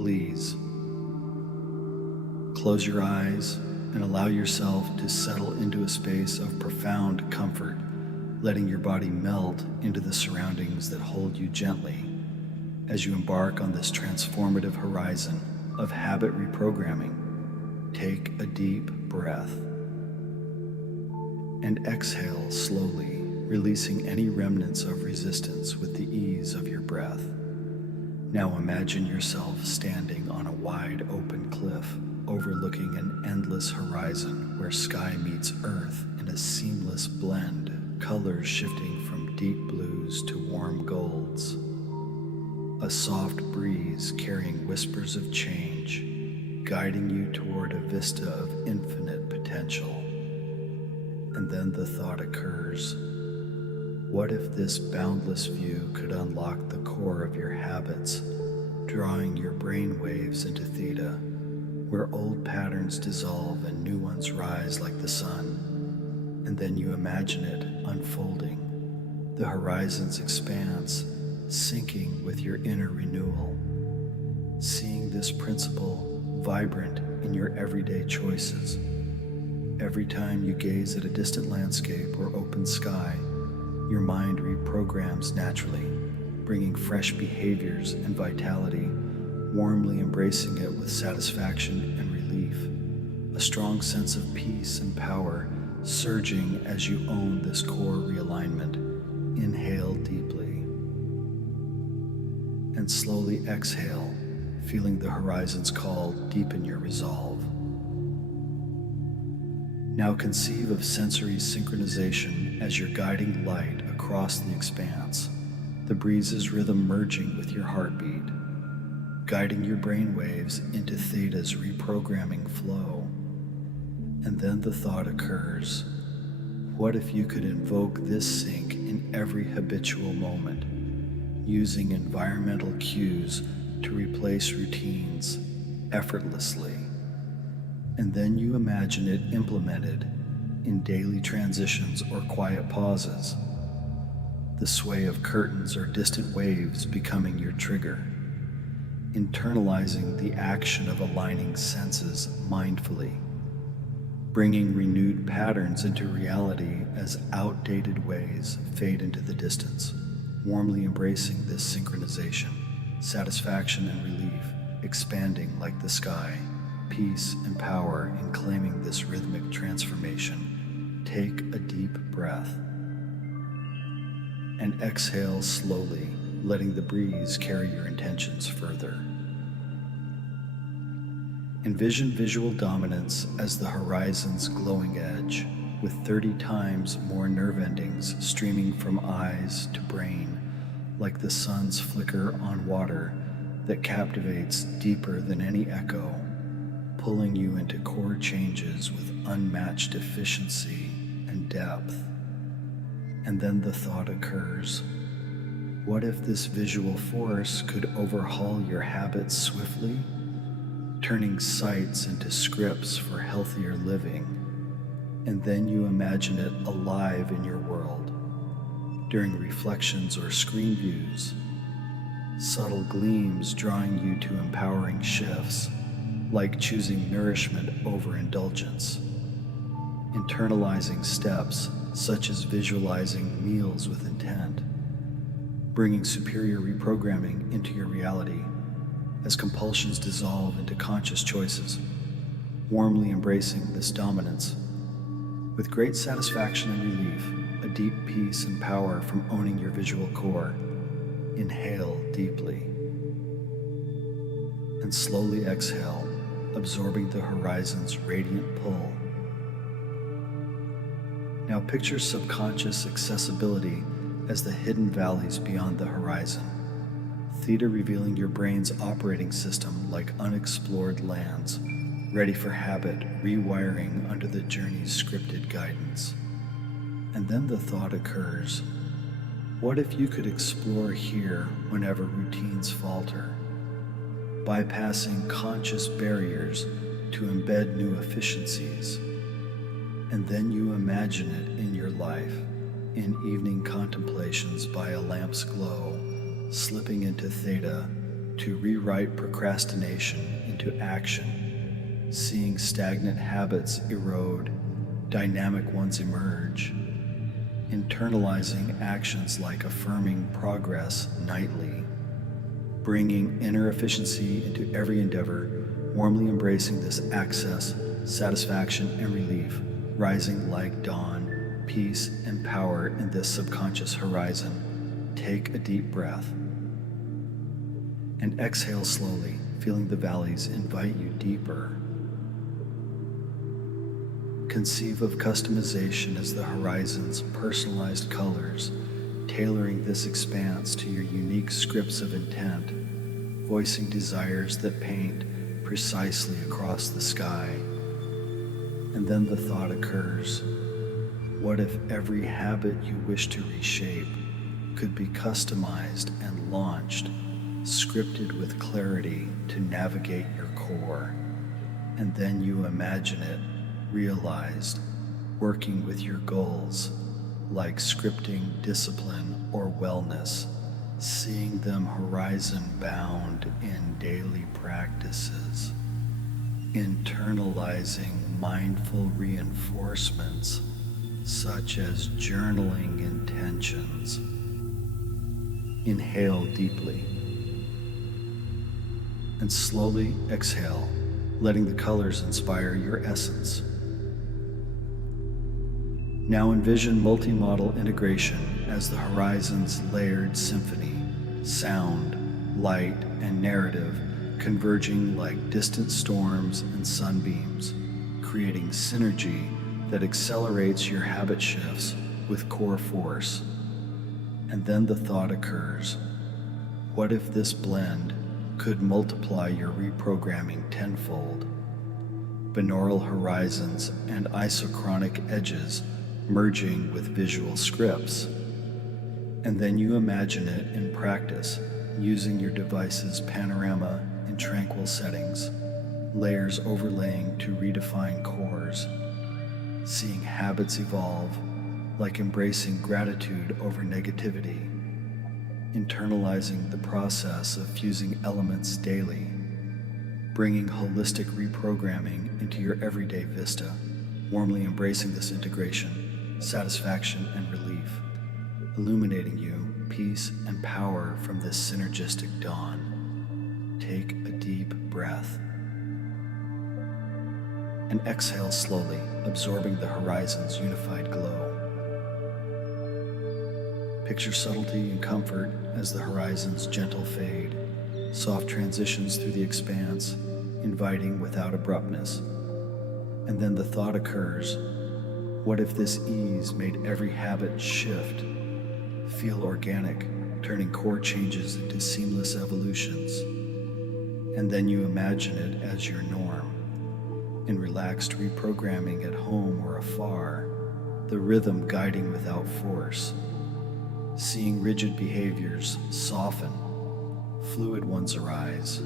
Please close your eyes and allow yourself to settle into a space of profound comfort, letting your body melt into the surroundings that hold you gently as you embark on this transformative horizon of habit reprogramming. Take a deep breath and exhale slowly, releasing any remnants of resistance with the ease of your breath. Now imagine yourself standing on a wide open cliff overlooking an endless horizon where sky meets earth in a seamless blend, colors shifting from deep blues to warm golds. A soft breeze carrying whispers of change, guiding you toward a vista of infinite potential. And then the thought occurs, what if this boundless view could unlock the core of your habits, drawing your brain waves into theta, where old patterns dissolve and new ones rise like the sun? And then you imagine it unfolding, the horizon's expanse, syncing with your inner renewal, seeing this principle vibrant in your everyday choices. Every time you gaze at a distant landscape or open sky, your mind reprograms naturally, bringing fresh behaviors and vitality, warmly embracing it with satisfaction and relief, a strong sense of peace and power surging as you own this core realignment. Inhale deeply and slowly exhale, feeling the horizon's call deepen your resolve. Now conceive of sensory synchronization as your guiding light across the expanse, the breeze's rhythm merging with your heartbeat, guiding your brain waves into theta's reprogramming flow. And then the thought occurs, what if you could invoke this sync in every habitual moment, using environmental cues to replace routines effortlessly? And then you imagine it implemented in daily transitions or quiet pauses, the sway of curtains or distant waves becoming your trigger, internalizing the action of aligning senses mindfully, bringing renewed patterns into reality as outdated ways fade into the distance, warmly embracing this synchronization, satisfaction and relief expanding like the sky, peace and power in claiming this rhythmic transformation. Take a deep breath and exhale slowly, letting the breeze carry your intentions further. Envision visual dominance as the horizon's glowing edge, with 30 times more nerve endings streaming from eyes to brain, like the sun's flicker on water that captivates deeper than any echo, pulling you into core changes with unmatched efficiency and depth. And then the thought occurs, what if this visual force could overhaul your habits swiftly, turning sights into scripts for healthier living? And then you imagine it alive in your world, during reflections or screen views, subtle gleams drawing you to empowering shifts, like choosing nourishment over indulgence, internalizing steps such as visualizing meals with intent, bringing superior reprogramming into your reality as compulsions dissolve into conscious choices, warmly embracing this dominance. With great satisfaction and relief, a deep peace and power from owning your visual core, inhale deeply and slowly exhale, absorbing the horizon's radiant pull. Now picture subconscious accessibility as the hidden valleys beyond the horizon, theta revealing your brain's operating system like unexplored lands, ready for habit rewiring under the journey's scripted guidance. And then the thought occurs, what if you could explore here whenever routines falter, bypassing conscious barriers to embed new efficiencies? And then you imagine it in your life, in evening contemplations by a lamp's glow, slipping into theta to rewrite procrastination into action, seeing stagnant habits erode, dynamic ones emerge, internalizing actions like affirming progress nightly, bringing inner efficiency into every endeavor, warmly embracing this access, satisfaction, and relief, rising like dawn, peace and power in this subconscious horizon. Take a deep breath and exhale slowly, feeling the valleys invite you deeper. Conceive of customization as the horizon's personalized colors, tailoring this expanse to your unique scripts of intent, voicing desires that paint precisely across the sky. And then the thought occurs, what if every habit you wish to reshape could be customized and launched, scripted with clarity to navigate your core? And then you imagine it realized, working with your goals, like scripting discipline or wellness, seeing them horizon-bound in daily practices, internalizing mindful reinforcements such as journaling intentions. Inhale deeply and slowly exhale, letting the colors inspire your essence. Now envision multi-modal integration as the horizon's layered symphony, sound, light, and narrative converging like distant storms and sunbeams, creating synergy that accelerates your habit shifts with core force. And then the thought occurs, what if this blend could multiply your reprogramming tenfold? Binaural horizons and isochronic edges merging with visual scripts. And then you imagine it in practice, using your device's panorama in tranquil settings, layers overlaying to redefine cores, seeing habits evolve, like embracing gratitude over negativity, internalizing the process of fusing elements daily, bringing holistic reprogramming into your everyday vista, warmly embracing this integration, satisfaction and relief, illuminating you peace and power from this synergistic dawn. Take a deep breath and exhale slowly, absorbing the horizon's unified glow. Picture subtlety and comfort as the horizon's gentle fade, soft transitions through the expanse, inviting without abruptness. And then the thought occurs, what if this ease made every habit shift, feel organic, turning core changes into seamless evolutions? And then you imagine it as your norm, in relaxed reprogramming at home or afar, the rhythm guiding without force, seeing rigid behaviors soften, fluid ones arise,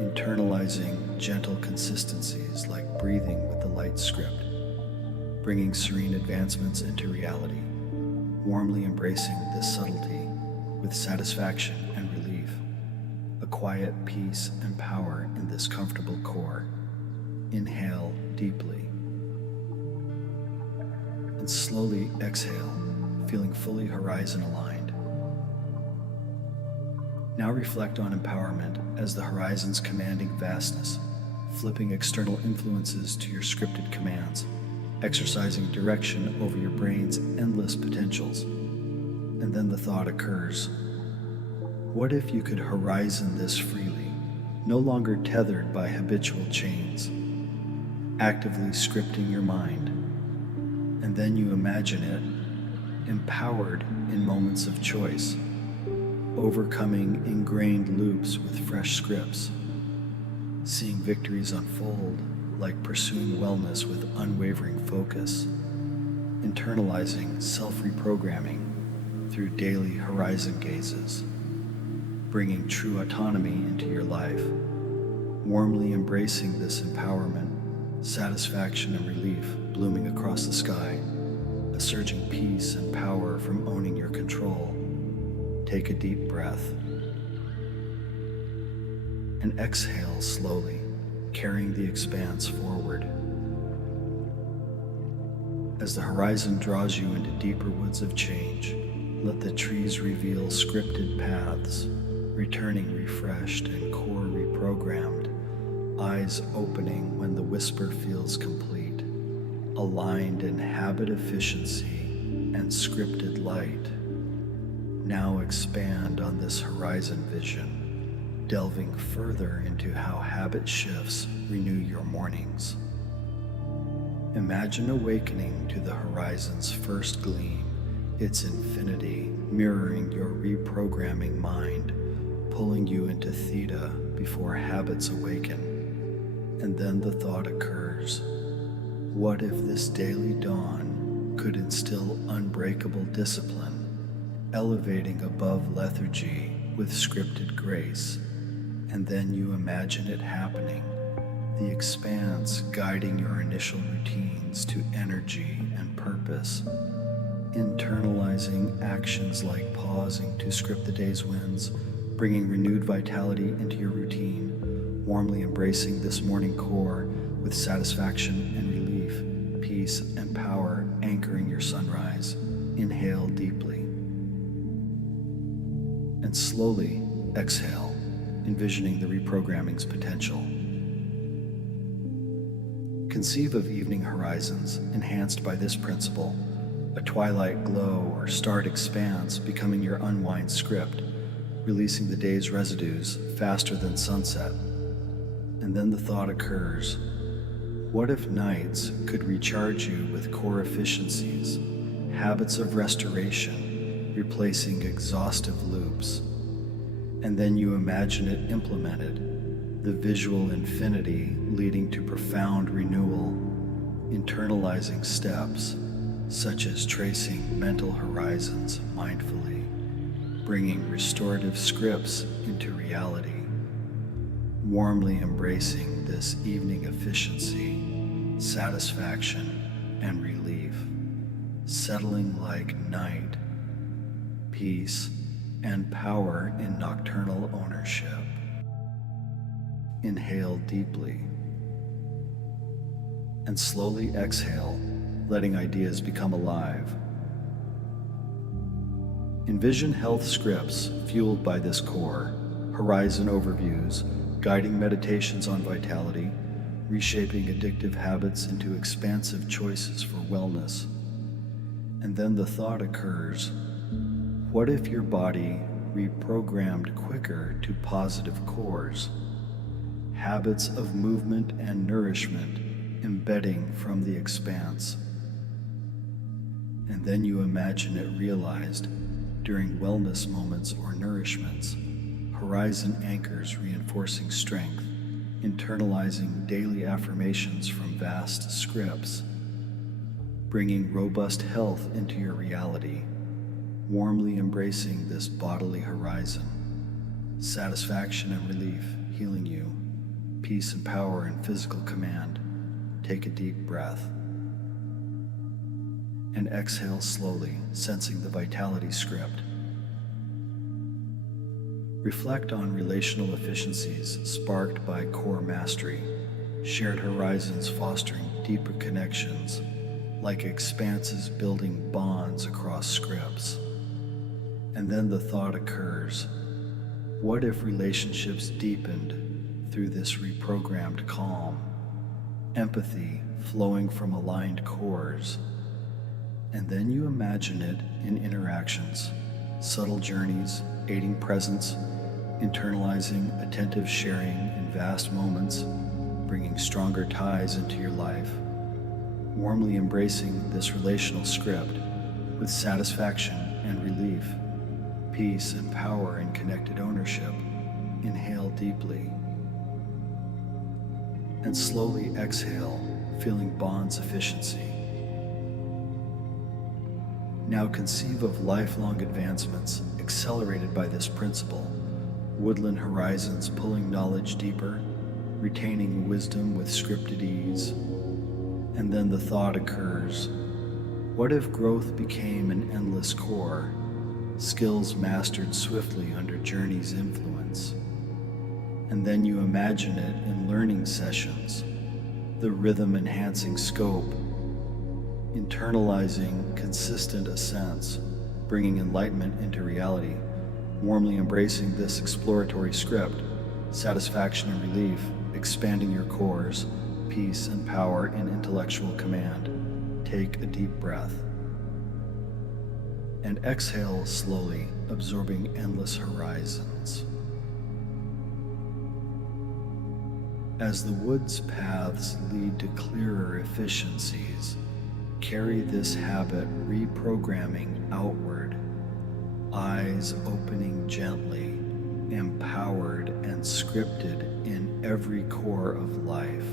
internalizing gentle consistencies like breathing with the light script, bringing serene advancements into reality, warmly embracing this subtlety with satisfaction and relief, a quiet peace and power in this comfortable core. Inhale deeply and slowly exhale, feeling fully horizon aligned. Now reflect on empowerment as the horizon's commanding vastness, flipping external influences to your scripted commands, exercising direction over your brain's endless potentials. And then the thought occurs, what if you could horizon this freely, no longer tethered by habitual chains, actively scripting your mind? And then you imagine it empowered in moments of choice, overcoming ingrained loops with fresh scripts, seeing victories unfold like pursuing wellness with unwavering focus, internalizing self-reprogramming through daily horizon gazes, bringing true autonomy into your life, warmly embracing this empowerment, satisfaction and relief blooming across the sky, a surging peace and power from owning your control. Take a deep breath and exhale slowly, carrying the expanse forward. As the horizon draws you into deeper woods of change, let the trees reveal scripted paths, returning refreshed and core reprogrammed, eyes opening when the whisper feels complete, aligned in habit efficiency and scripted light. Now expand on this horizon vision, delving further into how habit shifts renew your mornings. Imagine awakening to the horizon's first gleam, its infinity mirroring your reprogramming mind, pulling you into theta before habits awaken. And then the thought occurs, what if this daily dawn could instill unbreakable discipline, elevating above lethargy with scripted grace? And then you imagine it happening, the expanse guiding your initial routines to energy and purpose, internalizing actions like pausing to script the day's wins, bringing renewed vitality into your routine, warmly embracing this morning core with satisfaction and relief, peace and power anchoring your sunrise. Inhale deeply and slowly exhale, envisioning the reprogramming's potential. Conceive of evening horizons enhanced by this principle, a twilight glow or starred expanse becoming your unwind script, releasing the day's residues faster than sunset. And then the thought occurs, what if nights could recharge you with core efficiencies, habits of restoration, replacing exhaustive loops? And then you imagine it implemented, the visual infinity leading to profound renewal, internalizing steps such as tracing mental horizons mindfully, bringing restorative scripts into reality, warmly embracing this evening efficiency, satisfaction, and relief, settling like night, peace, and power in nocturnal ownership. Inhale deeply and slowly exhale, letting ideas become alive. Envision health scripts fueled by this core, horizon overviews, guiding meditations on vitality, reshaping addictive habits into expansive choices for wellness. And then the thought occurs, what if your body reprogrammed quicker to positive cores, habits of movement and nourishment embedding from the expanse? And then you imagine it realized during wellness moments or nourishments, horizon anchors reinforcing strength, internalizing daily affirmations from vast scripts, bringing robust health into your reality, warmly embracing this bodily horizon, satisfaction and relief healing you, peace and power and physical command. Take a deep breath and exhale slowly, sensing the vitality script. Reflect on relational efficiencies sparked by core mastery, shared horizons fostering deeper connections, like expanses building bonds across scripts. And then the thought occurs, what if relationships deepened through this reprogrammed calm, empathy flowing from aligned cores? And then you imagine it in interactions, subtle journeys, aiding presence, internalizing attentive sharing in vast moments, bringing stronger ties into your life, warmly embracing this relational script with satisfaction and relief, peace and power in connected ownership. Inhale deeply and slowly exhale, feeling bonds efficiency. Now conceive of lifelong advancements accelerated by this principle, woodland horizons pulling knowledge deeper, retaining wisdom with scripted ease. And then the thought occurs, what if growth became an endless core, skills mastered swiftly under journey's influence? and then you imagine it in learning sessions, the rhythm-enhancing scope, internalizing consistent ascents, bringing enlightenment into reality, warmly embracing this exploratory script, satisfaction and relief, expanding your cores, peace and power in intellectual command. Take a deep breath. And exhale slowly, absorbing endless horizons. As the wood's paths lead to clearer efficiencies, carry this habit reprogramming outward, eyes opening gently, empowered and scripted in every core of life.